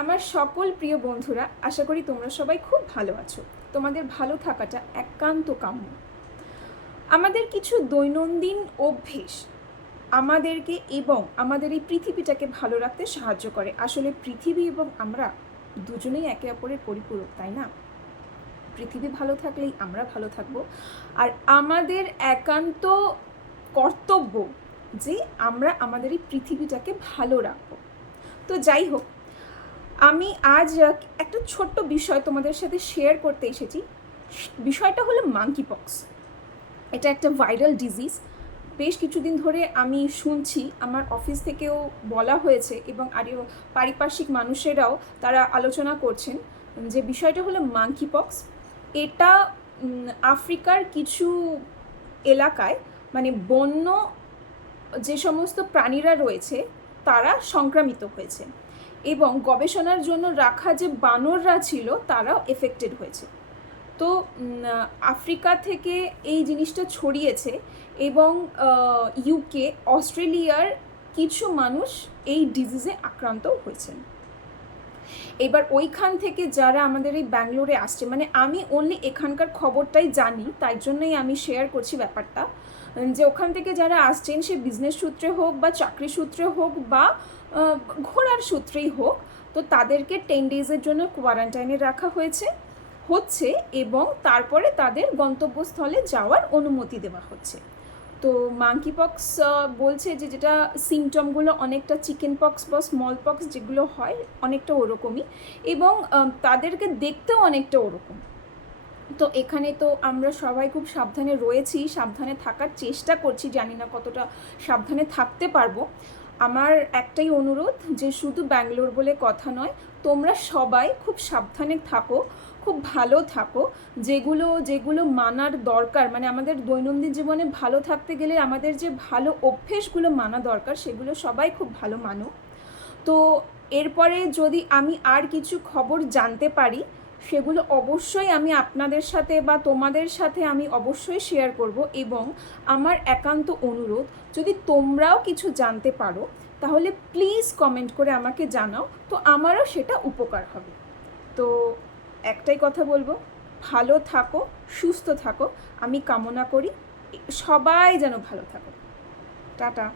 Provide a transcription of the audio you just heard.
আমার সকল প্রিয় বন্ধুরা, আশা করি তোমরা সবাই খুব ভালো আছো। তোমাদের ভালো থাকাটা একান্ত কাম্য। আমাদের কিছু দৈনন্দিন অভ্যেস আমাদেরকে এবং আমাদের এই পৃথিবীটাকে ভালো রাখতে সাহায্য করে। আসলে পৃথিবী এবং আমরা দুজনেই একে অপরের পরিপূরক, তাই না? পৃথিবী ভালো থাকলেই আমরা ভালো থাকবো। আর আমাদের একান্ত কর্তব্য যে আমরা আমাদের এই পৃথিবীটাকে ভালো রাখবো। তো যাই হোক, আমি আজ একটা ছোট্ট বিষয় তোমাদের সাথে শেয়ার করতে এসেছি। বিষয়টা হলো মাঙ্কি পক্স। এটা একটা ভাইরাল ডিজিজ। বেশ কিছুদিন ধরে আমি শুনছি, আমার অফিস থেকেও বলা হয়েছে এবং আরও পারিপার্শ্বিক মানুষেরাও তারা আলোচনা করছেন যে বিষয়টা হলো মাঙ্কি পক্স। এটা আফ্রিকার কিছু এলাকায়, মানে বন্য যে সমস্ত প্রাণীরা রয়েছে তারা সংক্রামিত হয়েছে এবং গবেষণার জন্য রাখা যে বানররা ছিল তারাও এফেক্টেড হয়েছে। তো আফ্রিকা থেকে এই জিনিসটা ছড়িয়েছে এবং ইউকে, অস্ট্রেলিয়ার কিছু মানুষ এই ডিজিজে আক্রান্ত হয়েছেন। এবার ওইখান থেকে যারা আমাদের এই ব্যাঙ্গালোরে আসছে, মানে আমি অনলি এখানকার খবরটাই জানি, তাই জন্যই আমি শেয়ার করছি ব্যাপারটা, যে ওখান থেকে যারা আসছেন সে বিজনেস সূত্রে হোক বা চাকরি সূত্রে হোক বা ঘোরার সূত্রেই হোক, তো তাদেরকে 10 ডেজের জন্য কোয়ারেন্টাইনে রাখা হচ্ছে এবং তারপরে তাদের গন্তব্যস্থলে যাওয়ার অনুমতি দেওয়া হচ্ছে। তো মাঙ্কি পক্স বলছে যে যেটা সিমটমগুলো অনেকটা চিকেন পক্স বা স্মল পক্স যেগুলো হয় অনেকটা ওরকমই, এবং তাদেরকে দেখতেও অনেকটা ওরকম। তো এখানে তো আমরা সবাই খুব সাবধানে রয়েছি, সাবধানে থাকার চেষ্টা করছি, জানি না কতটা সাবধানে থাকতে পারবো। আমার একটাই অনুরোধ যে শুধু ব্যাঙ্গালোর বলে কথা নয়, তোমরা সবাই খুব সাবধানে থাকো, খুব ভালো থাকো। যেগুলো যেগুলো মানার দরকার, মানে আমাদের দৈনন্দিন জীবনে ভালো থাকতে গেলে আমাদের যে ভালো অভ্যেসগুলো মানা দরকার সেগুলো সবাই খুব ভালো মানো। তো এরপরে যদি আমি আর কিছু খবর জানতে পারি সেগুলো অবশ্যই আমি আপনাদের সাথে বা তোমাদের সাথে আমি অবশ্যই শেয়ার করব। এবং আমার একান্ত অনুরোধ, যদি তোমরাও কিছু জানতে পারো তাহলে প্লিজ কমেন্ট করে আমাকে জানাও, তো আমারও সেটা উপকার হবে। তো একটাই কথা বলবো, ভালো থাকো, সুস্থ থাকো। আমি কামনা করি সবাই যেন ভালো থাকো। টাটা।